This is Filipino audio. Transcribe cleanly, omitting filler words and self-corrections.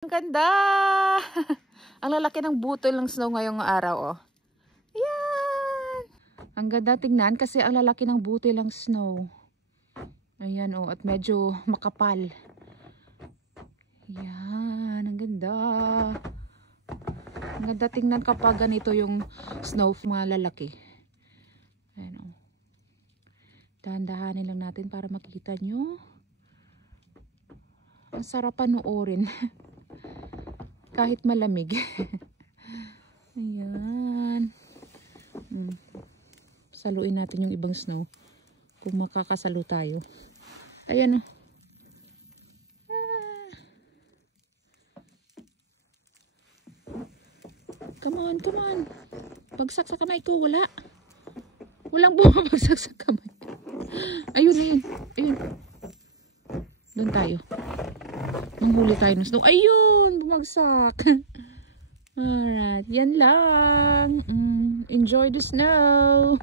Ang ganda! Ang lalaki ng butol ng snow ngayong araw, oh. Yan! Ang ganda tingnan kasi ang lalaki ng butol ng snow. Ayan, oh, at medyo makapal. Yan, ang ganda. Ang ganda tingnan kapag ganito yung snow, mga lalaki. Ayan, oh. Dahan-dahanin lang natin para makita nyo. Ang sarap panoorin. Kahit malamig. Ayan. Saluin natin yung ibang snow. Kung makakasalo tayo. Ayan, oh. Come on, come on. Bagsak sa kamay ko. Wala. Walang bumabagsak sa kamay. Ayun, ayun. Ayun. Doon tayo. Nanghuli tayo ng snow. Ayun! Bumagsak. Alright. Yan lang. Enjoy the snow.